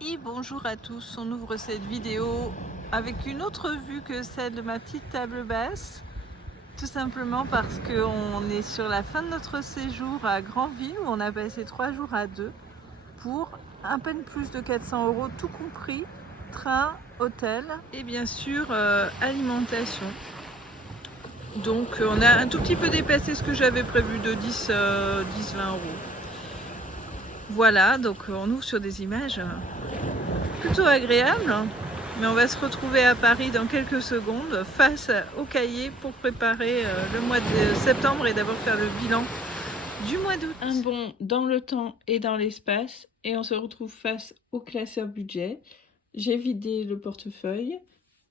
Et bonjour à tous, on ouvre cette vidéo avec une autre vue que celle de ma petite table basse, tout simplement parce qu'on est sur la fin de notre séjour à Granville où on a passé 3 jours à deux pour à peine plus de 400 € tout compris, train, hôtel et bien sûr alimentation. Donc on a un tout petit peu dépassé ce que j'avais prévu de 10-20 €. Voilà, donc on ouvre sur des images plutôt agréables. Mais on va se retrouver à Paris dans quelques secondes face au cahier pour préparer le mois de septembre et d'abord faire le bilan du mois d'août. Un bond dans le temps et dans l'espace et on se retrouve face au classeur budget. J'ai vidé le portefeuille.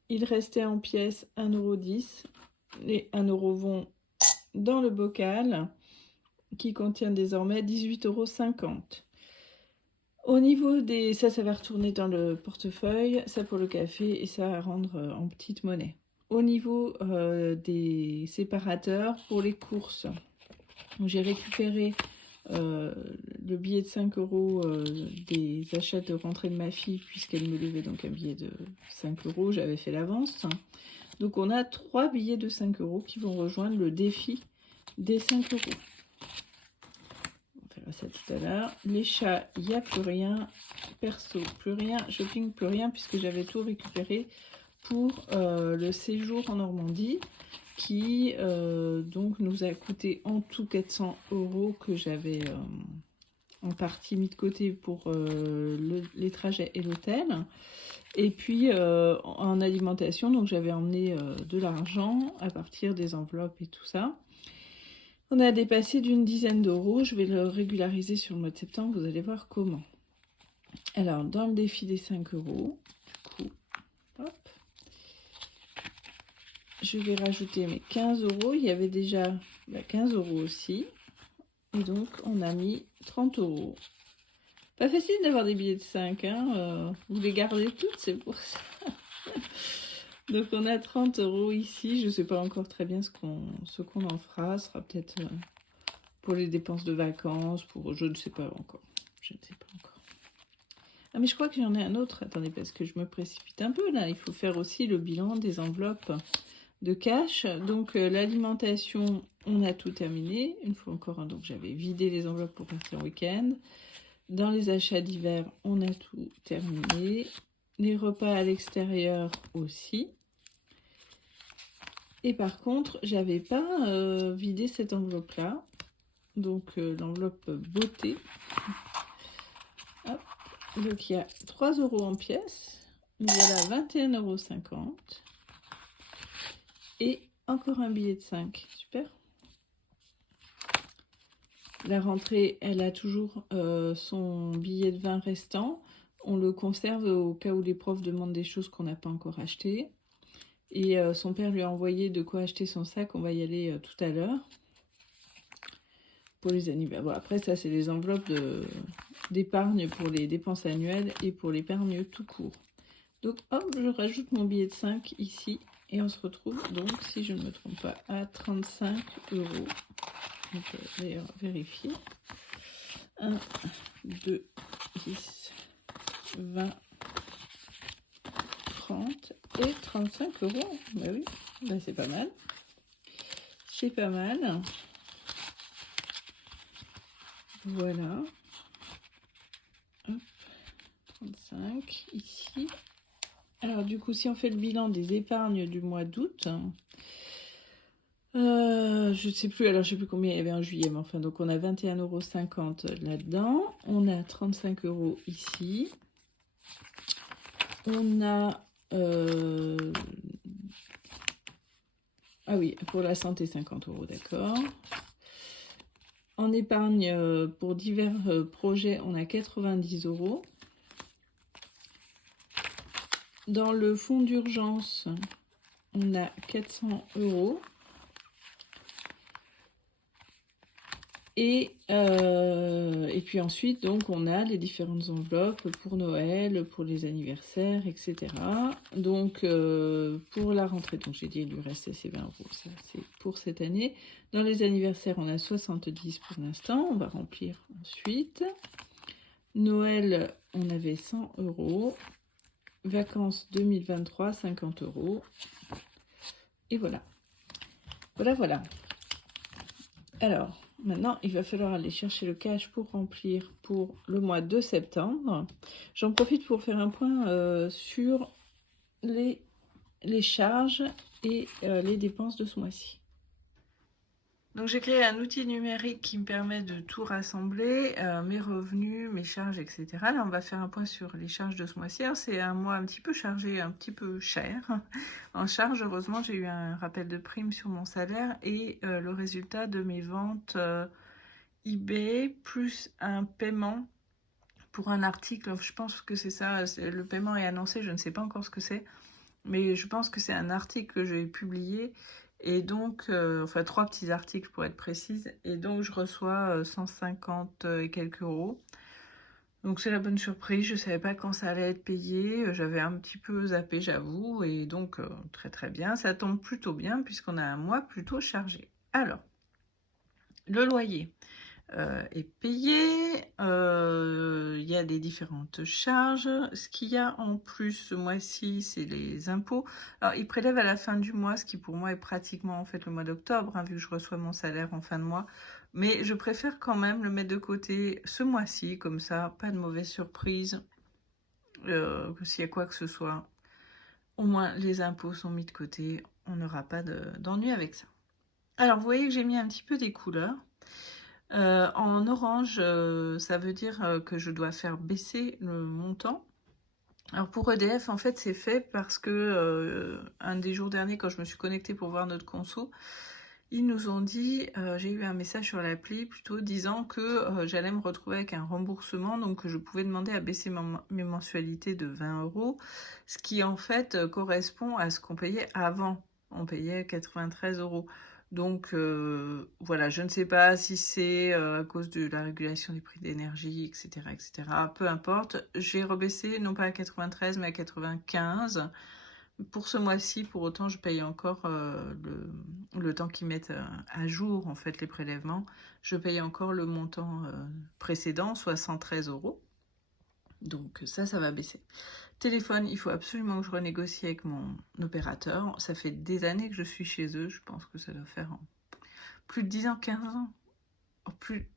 Il restait en pièces 1,10 €. Les 1 € vont dans le bocal qui contient désormais 18,50 €. Au niveau des... ça va retourner dans le portefeuille, ça pour le café et ça à rendre en petite monnaie. Au niveau des séparateurs pour les courses, j'ai récupéré le billet de 5 € des achats de rentrée de ma fille puisqu'elle me devait donc un billet de 5 €, j'avais fait l'avance. Donc on a 3 billets de 5 € qui vont rejoindre le défi des 5 €. Ça tout à l'heure. Les chats, il n'y a plus rien. Perso, plus rien. Shopping, plus rien, puisque j'avais tout récupéré pour le séjour en Normandie, qui donc nous a coûté en tout 400 € que j'avais en partie mis de côté pour les trajets et l'hôtel. Et puis en alimentation, donc j'avais emmené de l'argent à partir des enveloppes et tout ça. On a dépassé d'une dizaine d'euros. Je vais le régulariser sur le mois de septembre. Vous allez voir comment. Alors, dans le défi des 5 €, du coup, hop, je vais rajouter mes 15 €. Il y avait déjà 15 € aussi. Et donc, on a mis 30 €. Pas facile d'avoir des billets de 5. Hein, vous les gardez toutes, c'est pour ça. Donc, on a 30 € ici. Je ne sais pas encore très bien ce qu'on en fera. Ce sera peut-être... pour les dépenses de vacances, pour... je ne sais pas encore. Je ne sais pas encore. Ah, mais je crois que j'en ai un autre. Attendez, parce que je me précipite un peu, là. Il faut faire aussi le bilan des enveloppes de cash. Donc, l'alimentation, on a tout terminé. Une fois encore, donc j'avais vidé les enveloppes pour partir en week-end. Dans les achats d'hiver, on a tout terminé. Les repas à l'extérieur aussi. Et par contre, j'avais pas vidé cette enveloppe-là. Donc l'enveloppe beauté. Hop. Donc il y a 3 € en pièces. Donc voilà 21,50 €. Et encore un billet de 5. Super. La rentrée, elle a toujours son billet de 20 restant. On le conserve au cas où les profs demandent des choses qu'on n'a pas encore achetées. Et son père lui a envoyé de quoi acheter son sac. On va y aller tout à l'heure. Pour les anniversaires. Bon, après, ça, c'est les enveloppes d'épargne pour les dépenses annuelles et pour l'épargne tout court. Donc, hop, je rajoute mon billet de 5 ici. Et on se retrouve, donc, si je ne me trompe pas, à 35 €. On peut d'ailleurs vérifier. 1, 2, 10, 20, 30 et 35 €. Bah oui, bah c'est pas mal. C'est pas mal. Voilà. Hop, 35 ici. Alors du coup, si on fait le bilan des épargnes du mois d'août, je ne sais plus, alors je ne sais plus combien il y avait en juillet, mais enfin, donc on a 21,50 € là-dedans. On a 35 € ici. On a... ah oui, pour la santé, 50 €, d'accord. En épargne pour divers projets, on a 90 €. Dans le fonds d'urgence, on a 400 €. Et puis ensuite, donc, on a les différentes enveloppes pour Noël, pour les anniversaires, etc. Donc, pour la rentrée, donc j'ai dit, il lui restait ces 20 €, ça c'est pour cette année. Dans les anniversaires, on a 70 pour l'instant, on va remplir ensuite. Noël, on avait 100 €. Vacances 2023, 50 €. Et voilà. Voilà. Alors, maintenant, il va falloir aller chercher le cash pour remplir pour le mois de septembre. J'en profite pour faire un point sur les charges et les dépenses de ce mois-ci. Donc j'ai créé un outil numérique qui me permet de tout rassembler, mes revenus, mes charges, etc. Là, on va faire un point sur les charges de ce mois-ci. C'est un mois un petit peu chargé, un petit peu cher. En charge, heureusement, j'ai eu un rappel de prime sur mon salaire et le résultat de mes ventes eBay, plus un paiement pour un article. Je pense que c'est ça, le paiement est annoncé, je ne sais pas encore ce que c'est, mais je pense que c'est un article que j'ai publié. Et donc, enfin 3 petits articles pour être précise, et donc je reçois 150 et quelques euros. Donc c'est la bonne surprise, je ne savais pas quand ça allait être payé, j'avais un petit peu zappé j'avoue, et donc très bien, ça tombe plutôt bien puisqu'on a un mois plutôt chargé. Alors, le loyer est payé, il y a des différentes charges. Ce qu'il y a en plus ce mois-ci, c'est les impôts. Alors, ils prélèvent à la fin du mois, ce qui pour moi est pratiquement en fait le mois d'octobre, hein, vu que je reçois mon salaire en fin de mois. Mais je préfère quand même le mettre de côté ce mois-ci, comme ça, pas de mauvaise surprise, s'il y a quoi que ce soit. Au moins, les impôts sont mis de côté, on n'aura pas d'ennui avec ça. Alors, vous voyez que j'ai mis un petit peu des couleurs. En orange, ça veut dire que je dois faire baisser le montant. Alors pour EDF, en fait, c'est fait parce que un des jours derniers, quand je me suis connectée pour voir notre conso, ils nous ont dit, j'ai eu un message sur l'appli plutôt disant que j'allais me retrouver avec un remboursement, donc que je pouvais demander à baisser mes mensualités de 20 €, ce qui en fait correspond à ce qu'on payait avant. On payait 93 €. Donc voilà, je ne sais pas si c'est à cause de la régulation des prix d'énergie, etc., etc. Peu importe, j'ai rebaissé non pas à 93 mais à 95. Pour ce mois-ci, pour autant, je paye encore le temps qu'ils mettent à jour en fait les prélèvements. Je paye encore le montant précédent, soit 113 €. Donc ça va baisser. Téléphone, il faut absolument que je renégocie avec mon opérateur. Ça fait des années que je suis chez eux. Je pense que ça doit faire plus de 10 ans, 15 ans.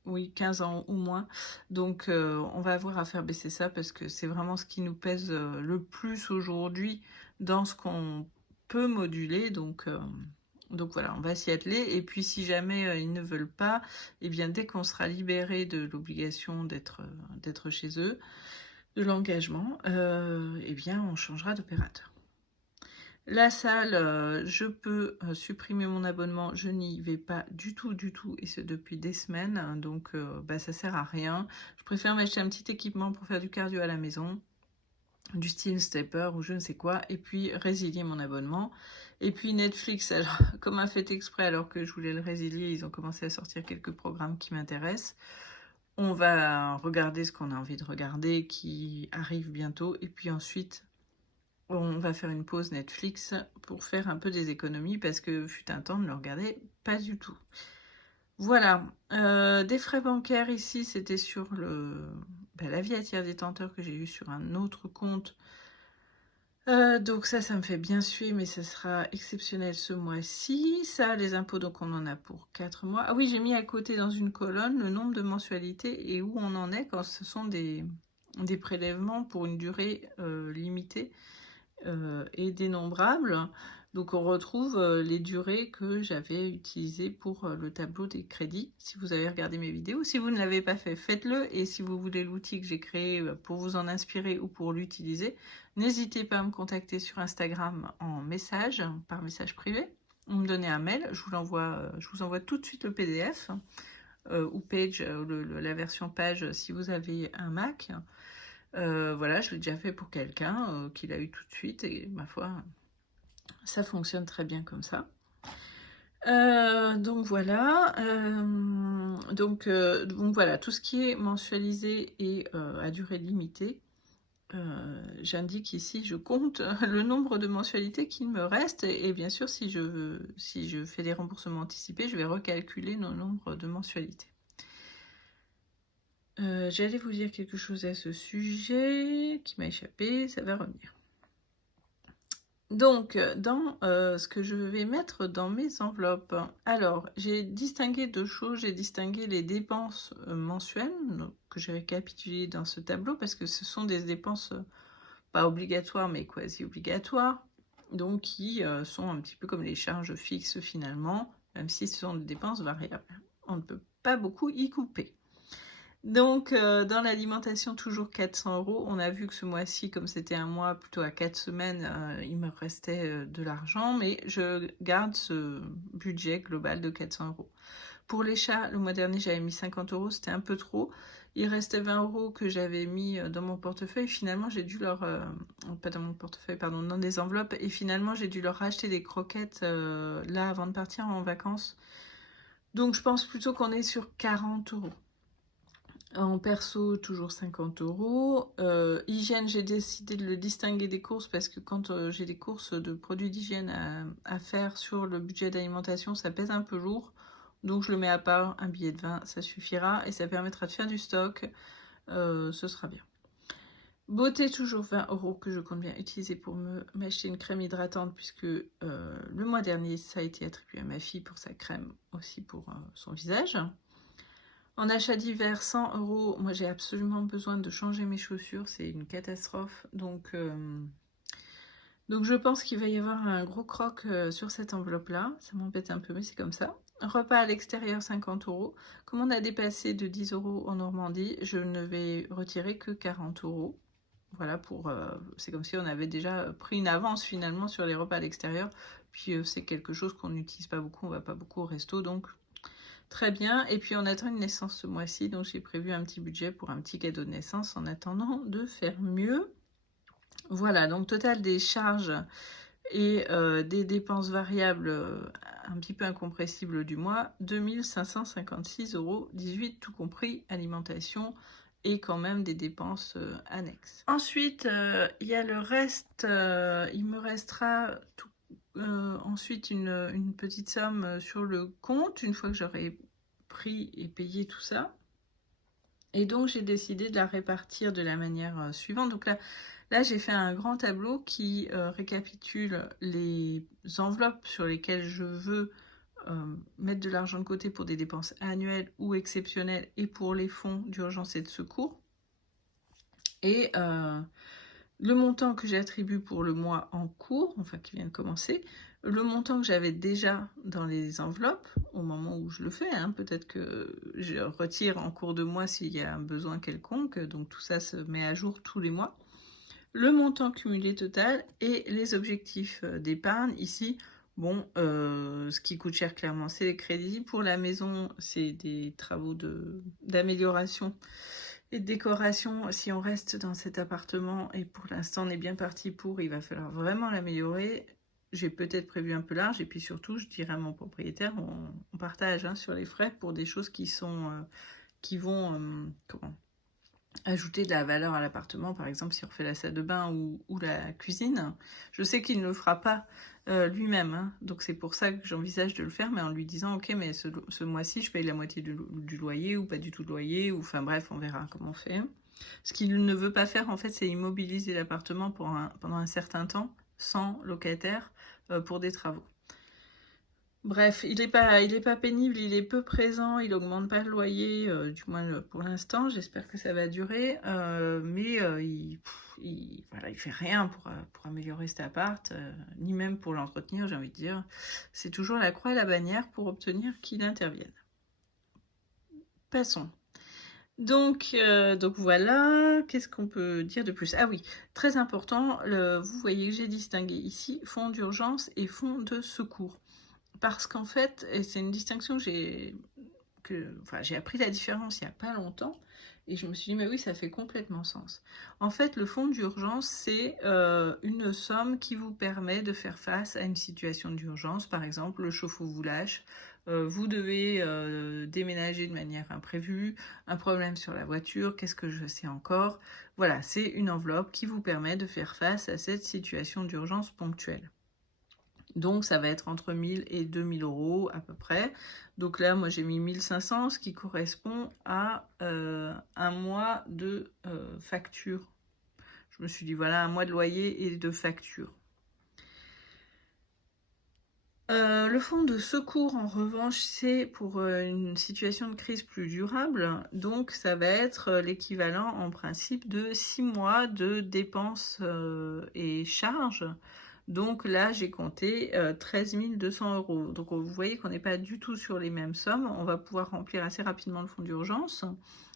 Oui, 15 ans ou moins. Donc on va avoir à faire baisser ça parce que c'est vraiment ce qui nous pèse le plus aujourd'hui dans ce qu'on peut moduler. Donc voilà, on va s'y atteler. Et puis si jamais ils ne veulent pas, eh bien dès qu'on sera libéré de l'obligation d'être chez eux, de l'engagement, eh bien on changera d'opérateur. La salle, je peux supprimer mon abonnement, je n'y vais pas du tout, et c'est depuis des semaines, hein, donc ça sert à rien. Je préfère m'acheter un petit équipement pour faire du cardio à la maison, du style stepper ou je ne sais quoi, et puis résilier mon abonnement. Et puis Netflix, alors, comme un fait exprès, alors que je voulais le résilier, ils ont commencé à sortir quelques programmes qui m'intéressent. On va regarder ce qu'on a envie de regarder, qui arrive bientôt, et puis ensuite on va faire une pause Netflix pour faire un peu des économies parce que fut un temps de ne le regarder pas du tout. Voilà, des frais bancaires ici, c'était sur la vie à tiers détenteur que j'ai eu sur un autre compte. Donc ça me fait bien suer, mais ça sera exceptionnel ce mois-ci. Ça, les impôts, donc on en a pour 4 mois. Ah oui, j'ai mis à côté dans une colonne le nombre de mensualités et où on en est quand ce sont des prélèvements pour une durée limitée. Et dénombrable. Donc on retrouve les durées que j'avais utilisées pour le tableau des crédits. Si vous avez regardé mes vidéos, si vous ne l'avez pas fait, faites-le. Et si vous voulez l'outil que j'ai créé pour vous en inspirer ou pour l'utiliser, n'hésitez pas à me contacter sur Instagram en message, par message privé, ou me donner un mail. Je vous envoie tout de suite le PDF ou page, la version page si vous avez un Mac. Voilà, je l'ai déjà fait pour quelqu'un qui l'a eu tout de suite et ma foi, ça fonctionne très bien comme ça. Donc voilà, voilà, tout ce qui est mensualisé et à durée limitée, j'indique ici, je compte le nombre de mensualités qu'il me reste et bien sûr si je fais des remboursements anticipés, je vais recalculer le nombre de mensualités. J'allais vous dire quelque chose à ce sujet qui m'a échappé, ça va revenir. Donc, dans ce que je vais mettre dans mes enveloppes, alors j'ai distingué deux choses. J'ai distingué les dépenses mensuelles donc, que j'ai récapitulées dans ce tableau parce que ce sont des dépenses pas obligatoires mais quasi obligatoires, donc qui sont un petit peu comme les charges fixes finalement, même si ce sont des dépenses variables. On ne peut pas beaucoup y couper. Donc, dans l'alimentation, toujours 400 €. On a vu que ce mois-ci, comme c'était un mois plutôt à 4 semaines, il me restait de l'argent, mais je garde ce budget global de 400 €. Pour les chats, le mois dernier, j'avais mis 50 €, c'était un peu trop. Il restait 20 € que j'avais mis dans mon portefeuille. Finalement, j'ai dû leur... pas dans mon portefeuille, pardon, dans des enveloppes. Et finalement, j'ai dû leur racheter des croquettes là, avant de partir en vacances. Donc, je pense plutôt qu'on est sur 40 €. En perso, toujours 50 €. Hygiène, j'ai décidé de le distinguer des courses parce que quand j'ai des courses de produits d'hygiène à faire sur le budget d'alimentation, ça pèse un peu lourd. Donc je le mets à part, un billet de 20, ça suffira et ça permettra de faire du stock. Ce sera bien. Beauté, toujours 20 € que je compte bien utiliser pour m'acheter une crème hydratante puisque le mois dernier, ça a été attribué à ma fille pour sa crème, aussi pour son visage. En achat divers, 100 €. Moi, j'ai absolument besoin de changer mes chaussures. C'est une catastrophe. Donc je pense qu'il va y avoir un gros croc sur cette enveloppe-là. Ça m'embête un peu, mais c'est comme ça. Repas à l'extérieur, 50 €. Comme on a dépassé de 10 € en Normandie, je ne vais retirer que 40 €. Voilà, c'est comme si on avait déjà pris une avance finalement sur les repas à l'extérieur. Puis c'est quelque chose qu'on n'utilise pas beaucoup. On va pas beaucoup au resto, donc... Très bien, et puis on attend une naissance ce mois-ci, donc j'ai prévu un petit budget pour un petit cadeau de naissance en attendant de faire mieux. Voilà, donc total des charges et des dépenses variables un petit peu incompressibles du mois, 2556,18 €, tout compris, alimentation et quand même des dépenses annexes. Ensuite, il y a le reste, il me restera ensuite une petite somme sur le compte, une fois que j'aurai pris et payé tout ça. Et donc, j'ai décidé de la répartir de la manière suivante. Donc là j'ai fait un grand tableau qui récapitule les enveloppes sur lesquelles je veux mettre de l'argent de côté pour des dépenses annuelles ou exceptionnelles et pour les fonds d'urgence et de secours. Et le montant que j'attribue pour le mois en cours, enfin qui vient de commencer, le montant que j'avais déjà dans les enveloppes au moment où je le fais, hein, peut-être que je retire en cours de mois s'il y a un besoin quelconque, donc tout ça se met à jour tous les mois. Le montant cumulé total et les objectifs d'épargne. Ici, bon, ce qui coûte cher clairement, c'est les crédits. Pour la maison, c'est des travaux d'amélioration et de décoration. Si on reste dans cet appartement, et pour l'instant on est bien parti pour, il va falloir vraiment l'améliorer. J'ai peut-être prévu un peu large, et puis surtout, je dirais à mon propriétaire, on partage hein, sur les frais pour des choses qui vont ajouter de la valeur à l'appartement, par exemple si on refait la salle de bain ou la cuisine. Je sais qu'il ne le fera pas lui-même, hein, donc c'est pour ça que j'envisage de le faire, mais en lui disant ok, mais ce mois-ci je paye la moitié du loyer ou pas du tout de loyer, ou enfin bref, on verra comment on fait. Ce qu'il ne veut pas faire en fait, c'est immobiliser l'appartement pendant un certain temps sans locataire pour des travaux. Bref, il est pas pénible, il est peu présent, il augmente pas le loyer, du moins pour l'instant, j'espère que ça va durer, mais voilà, il fait rien pour améliorer cet appart, ni même pour l'entretenir, j'ai envie de dire. C'est toujours la croix et la bannière pour obtenir qu'il intervienne. Passons. Donc voilà, qu'est-ce qu'on peut dire de plus? Ah oui, très important, vous voyez que j'ai distingué ici fonds d'urgence et fonds de secours. Parce qu'en fait, et c'est une distinction j'ai appris la différence il n'y a pas longtemps, et je me suis dit, mais oui, ça fait complètement sens. En fait, le fonds d'urgence, c'est une somme qui vous permet de faire face à une situation d'urgence. Par exemple, le chauffe-eau vous lâche, vous devez déménager de manière imprévue, un problème sur la voiture, qu'est-ce que je sais encore. Voilà, c'est une enveloppe qui vous permet de faire face à cette situation d'urgence ponctuelle. Donc ça va être entre 1000 et 2000 € à peu près. Donc là, moi j'ai mis 1500, ce qui correspond à un mois de facture. Je me suis dit, voilà, un mois de loyer et de facture. Le fonds de secours, en revanche, c'est pour une situation de crise plus durable. Donc, ça va être l'équivalent, en principe, de 6 mois de dépenses et charges. Donc là, j'ai compté 13 200 €. Donc, vous voyez qu'on n'est pas du tout sur les mêmes sommes. On va pouvoir remplir assez rapidement le fonds d'urgence.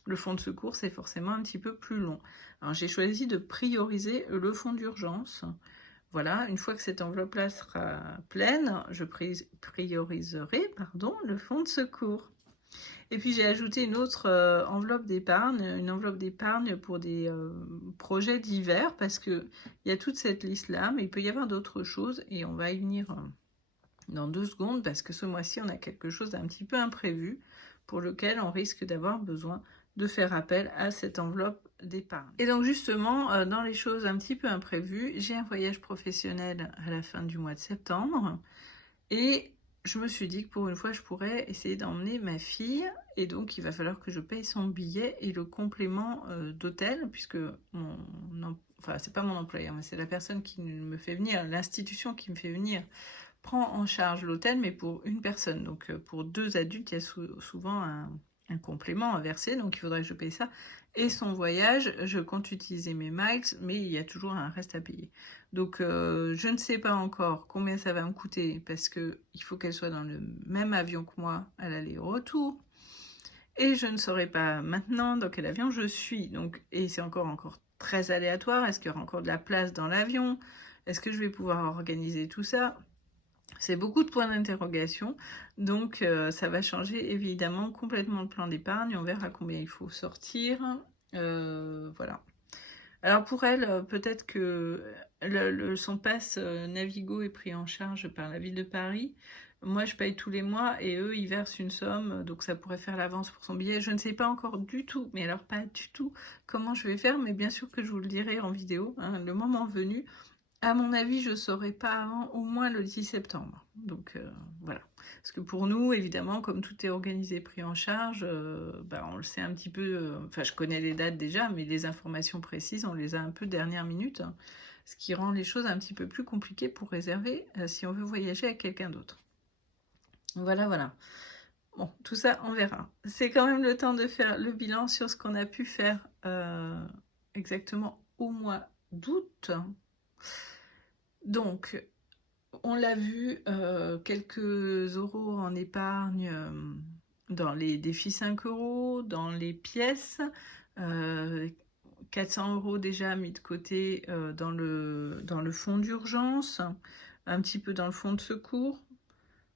Le fonds de secours, c'est forcément un petit peu plus long. Alors, j'ai choisi de prioriser le fonds d'urgence. Voilà, une fois que cette enveloppe-là sera pleine, je prioriserai le fonds de secours. Et puis j'ai ajouté une autre enveloppe d'épargne, une enveloppe d'épargne pour des projets divers, parce qu'il y a toute cette liste-là, mais il peut y avoir d'autres choses, et on va y venir dans 2 secondes, parce que ce mois-ci, on a quelque chose d'un petit peu imprévu, pour lequel on risque d'avoir besoin de faire appel à cette enveloppe d'épargne. Et donc justement, dans les choses un petit peu imprévues, j'ai un voyage professionnel à la fin du mois de septembre, et je me suis dit que pour une fois, je pourrais essayer d'emmener ma fille, et donc il va falloir que je paye son billet et le complément d'hôtel, puisque enfin c'est pas mon employeur, mais c'est la personne qui me fait venir, l'institution qui me fait venir, prend en charge l'hôtel, mais pour une personne. Donc pour 2 adultes, il y a souvent un complément à verser, donc il faudrait que je paye ça. Et son voyage, je compte utiliser mes miles, mais il y a toujours un reste à payer. Donc je ne sais pas encore combien ça va me coûter, parce qu'il faut qu'elle soit dans le même avion que moi à l'aller-retour. Et je ne saurais pas maintenant dans quel avion je suis. Donc, et c'est encore très aléatoire. Est-ce qu'il y aura encore de la place dans l'avion? Est-ce que je vais pouvoir organiser tout ça? C'est beaucoup de points d'interrogation, donc ça va changer évidemment complètement le plan d'épargne. On verra combien il faut sortir. Voilà. Alors pour elle, peut-être que son pass Navigo est pris en charge par la ville de Paris. Moi, je paye tous les mois et eux, ils versent une somme, donc ça pourrait faire l'avance pour son billet. Je ne sais pas encore du tout, mais alors pas du tout comment je vais faire, mais bien sûr que je vous le dirai en vidéo, hein, le moment venu. À mon avis, je ne saurai pas avant au moins le 10 septembre. Donc voilà. Parce que pour nous, évidemment, comme tout est organisé, pris en charge, on le sait un petit peu. Enfin, je connais les dates déjà, mais les informations précises, on les a un peu dernière minute. Hein, ce qui rend les choses un petit peu plus compliquées pour réserver si on veut voyager avec quelqu'un d'autre. Voilà, voilà. Bon, tout ça, on verra. C'est quand même le temps de faire le bilan sur ce qu'on a pu faire exactement au mois d'août. Donc, on l'a vu, quelques euros en épargne dans les défis 5 €, dans les pièces, 400 € déjà mis de côté dans le fonds d'urgence, un petit peu dans le fonds de secours.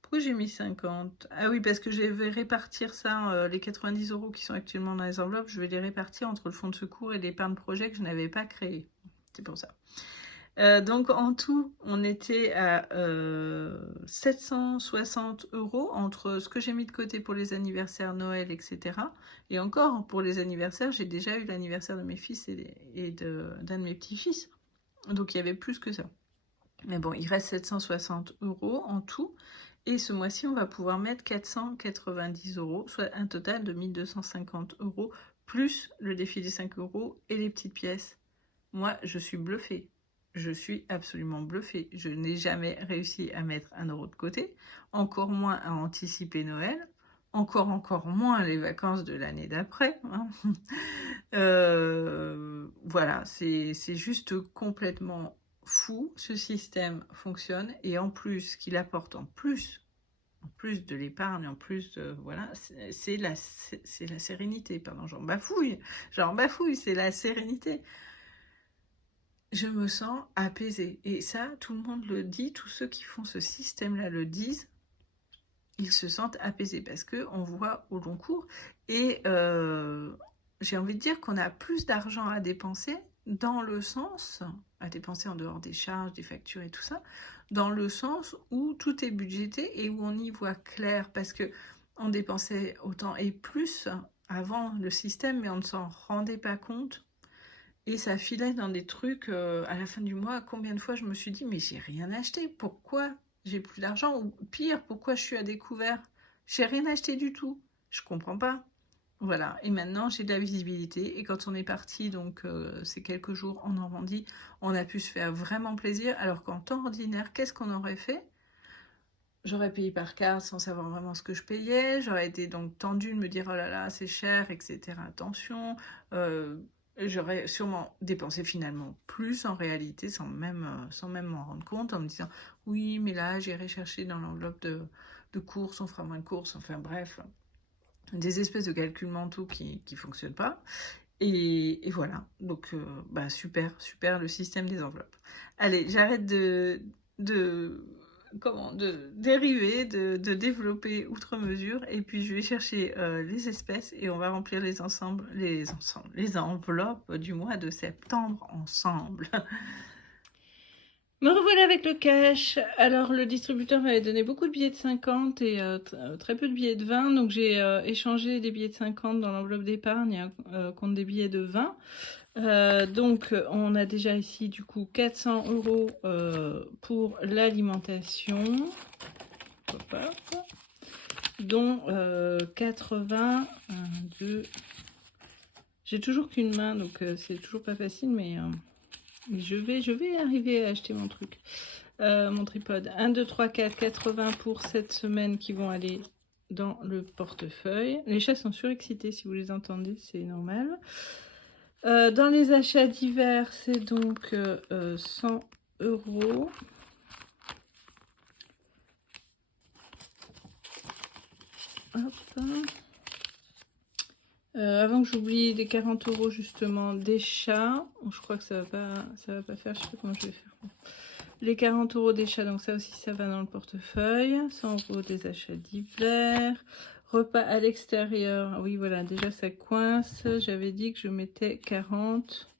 Pourquoi j'ai mis 50? Ah oui, parce que je vais répartir ça, les 90 € qui sont actuellement dans les enveloppes, je vais les répartir entre le fonds de secours et l'épargne projet que je n'avais pas créé. C'est pour ça. Donc en tout, on était à 760 € entre ce que j'ai mis de côté pour les anniversaires, Noël, etc. Et encore, pour les anniversaires, j'ai déjà eu l'anniversaire de mes fils et d'un de mes petits-fils. Donc il y avait plus que ça. Mais bon, il reste 760 € en tout. Et ce mois-ci, on va pouvoir mettre 490 €, soit un total de 1250 €, plus le défi des 5 € et les petites pièces. Moi, je suis bluffée. Je suis absolument bluffée. Je n'ai jamais réussi à mettre 1 € de côté, encore moins à anticiper Noël, encore moins les vacances de l'année d'après. Hein. Voilà, c'est juste complètement fou. Ce système fonctionne et en plus, ce qu'il apporte en plus de l'épargne, en plus de, voilà, c'est la sérénité. Pardon, j'en bafouille, c'est la sérénité. Je me sens apaisée. Et ça, tout le monde le dit, tous ceux qui font ce système-là le disent, ils se sentent apaisés parce qu'on voit au long cours. Et j'ai envie de dire qu'on a plus d'argent à dépenser dans le sens, à dépenser en dehors des charges, des factures et tout ça, dans le sens où tout est budgété et où on y voit clair parce que on dépensait autant et plus avant le système, mais on ne s'en rendait pas compte. Et ça filait dans des trucs à la fin du mois. Combien de fois je me suis dit, mais j'ai rien acheté, pourquoi j'ai plus d'argent, ou pire, pourquoi je suis à découvert? J'ai rien acheté du tout, je comprends pas. Voilà, et maintenant j'ai de la visibilité, et quand on est parti, donc ces quelques jours en Normandie, on a pu se faire vraiment plaisir, alors qu'en temps ordinaire, qu'est-ce qu'on aurait fait? J'aurais payé par carte sans savoir vraiment ce que je payais, j'aurais été donc tendue de me dire oh là là c'est cher, etc. Attention, j'aurais sûrement dépensé finalement plus en réalité sans même m'en rendre compte, en me disant oui mais là j'irai chercher dans l'enveloppe de courses, on fera moins de courses, enfin bref, des espèces de calculs mentaux qui ne fonctionnent pas. Et voilà, donc bah super, super le système des enveloppes. Allez, j'arrête de, de dériver, de développer outre mesure, et puis je vais chercher les espèces et on va remplir les enveloppes du mois de septembre ensemble. Me revoilà avec le cash. Alors le distributeur m'avait donné beaucoup de billets de 50 et très peu de billets de 20, donc j'ai échangé des billets de 50 dans l'enveloppe d'épargne contre des billets de 20. Donc on a déjà ici du coup 400 € pour l'alimentation, dont 80, 1, 2, j'ai toujours qu'une main donc c'est toujours pas facile, mais je vais arriver à acheter mon truc, mon tripode. 1, 2, 3, 4, 80 pour cette semaine qui vont aller dans le portefeuille. Les chats sont surexcités si vous les entendez, c'est normal. Dans les achats divers, c'est donc 100 €. Hop. Avant que j'oublie les 40 € justement des chats, je crois que ça va pas faire, je sais pas comment je vais faire. Les 40 € des chats, donc ça aussi ça va dans le portefeuille. 100 € des achats divers. Repas à l'extérieur, oui voilà, déjà ça coince. J'avais dit que je mettais 40.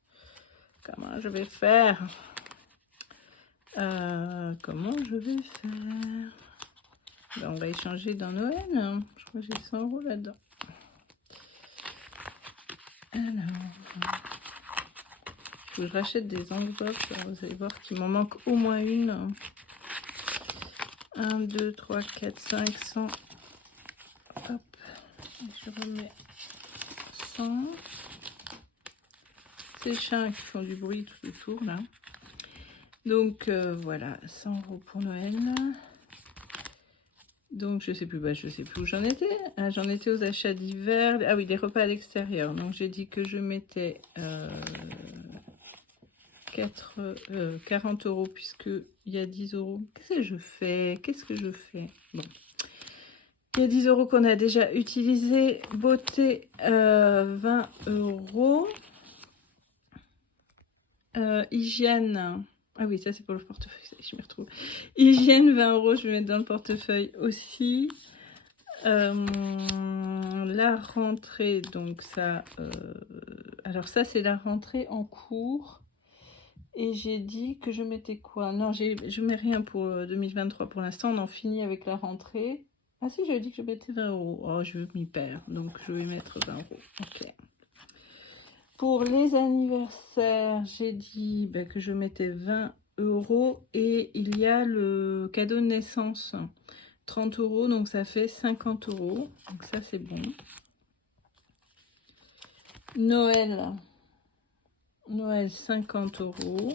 Comment je vais faire? Comment je vais faire? Ben, on va échanger dans Noël. Je crois que j'ai 100 € là-dedans. Alors, faut que je rachète des enveloppes. Vous allez voir qu'il m'en manque au moins une. 1, 2, 3, 4, 5, 100. Hop, je remets 100. Ces chats qui font du bruit tout autour là. Donc voilà, 100 € pour Noël. Donc je sais plus où j'en étais. Ah, j'en étais aux achats divers. Ah oui, les repas à l'extérieur. Donc j'ai dit que je mettais 40 € puisque il y a 10 €. Qu'est-ce que je fais? Bon. Il y a 10 € qu'on a déjà utilisé. Beauté 20 €. Hygiène. Ah oui, ça c'est pour le portefeuille, je m'y retrouve. Hygiène 20 €, je vais mettre dans le portefeuille aussi. La rentrée, donc ça... alors ça c'est la rentrée en cours. Et j'ai dit que je mettais quoi? Non, je mets rien pour 2023 pour l'instant, on en finit avec la rentrée. Ah si, j'avais dit que je mettais 20 €. Oh, je m'y perds, donc je vais mettre 20 €. Ok. Pour les anniversaires, j'ai dit que je mettais 20 € et il y a le cadeau de naissance, 30 €, donc ça fait 50 €. Donc ça c'est bon. Noël, 50 €.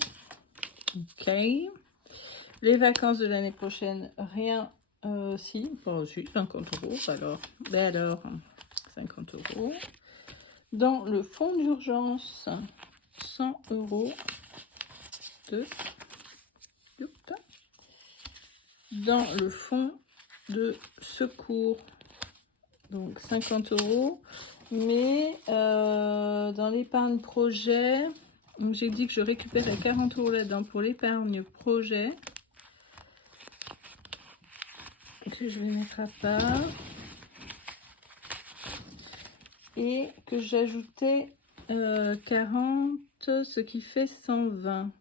Ok. Les vacances de l'année prochaine, rien. Si, bon, si, 50 €. Alors, 50 €. Dans le fonds d'urgence, 100 € de... Dans le fonds de secours, donc 50 €. Mais dans l'épargne projet, j'ai dit que je récupérais 40 € là-dedans pour l'épargne projet. Que je vais mettre à part. Et que j'ajoutais 40, ce qui fait 120.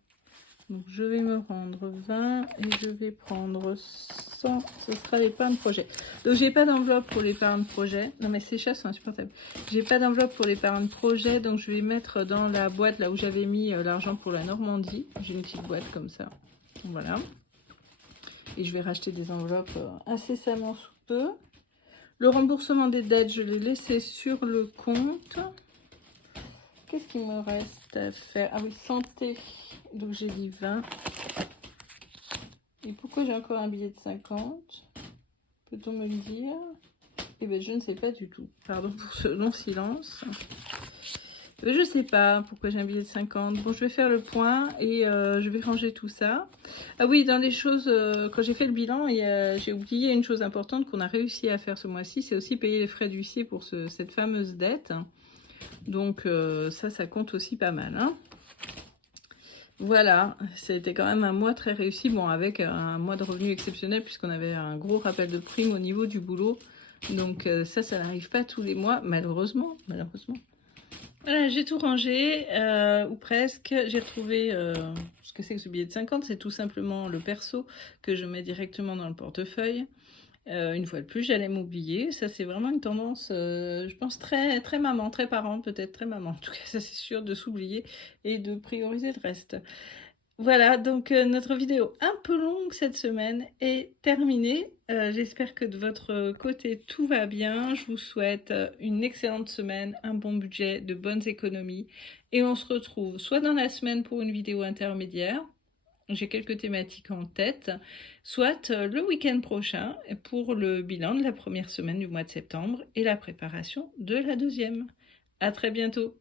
Donc je vais me rendre 20 et je vais prendre 100, ce sera l'épargne projet. Donc j'ai pas d'enveloppe pour l'épargne projet. Non mais ces chats sont insupportables. J'ai pas d'enveloppe pour l'épargne projet, donc je vais mettre dans la boîte là où j'avais mis l'argent pour la Normandie. J'ai une petite boîte comme ça. Voilà. Et je vais racheter des enveloppes incessamment sous peu. Le remboursement des dettes, je l'ai laissé sur le compte. Qu'est-ce qu'il me reste à faire? Ah oui, santé. Donc j'ai dit 20. Et pourquoi j'ai encore un billet de 50? Peut-on me le dire? Eh bien, je ne sais pas du tout. Pardon pour ce long silence. Je ne sais pas pourquoi j'ai un billet de 50. Bon, je vais faire le point et je vais ranger tout ça. Ah oui, dans les choses, quand j'ai fait le bilan, j'ai oublié une chose importante qu'on a réussi à faire ce mois-ci, c'est aussi payer les frais d'huissier pour cette fameuse dette. Donc ça compte aussi pas mal. Hein. Voilà, c'était quand même un mois très réussi, bon, avec un mois de revenus exceptionnel puisqu'on avait un gros rappel de prime au niveau du boulot. Donc ça n'arrive pas tous les mois, malheureusement. Voilà, j'ai tout rangé, ou presque. J'ai retrouvé ce que c'est que ce billet de 50. C'est tout simplement le perso que je mets directement dans le portefeuille. Une fois de plus, j'allais m'oublier. Ça, c'est vraiment une tendance, je pense, très, très maman, très parent, peut-être très maman. En tout cas, ça, c'est sûr, de s'oublier et de prioriser le reste. Voilà, donc notre vidéo un peu longue cette semaine est terminée. J'espère que de votre côté tout va bien. Je vous souhaite une excellente semaine, un bon budget, de bonnes économies. Et on se retrouve soit dans la semaine pour une vidéo intermédiaire, j'ai quelques thématiques en tête, soit le week-end prochain pour le bilan de la première semaine du mois de septembre et la préparation de la deuxième. À très bientôt.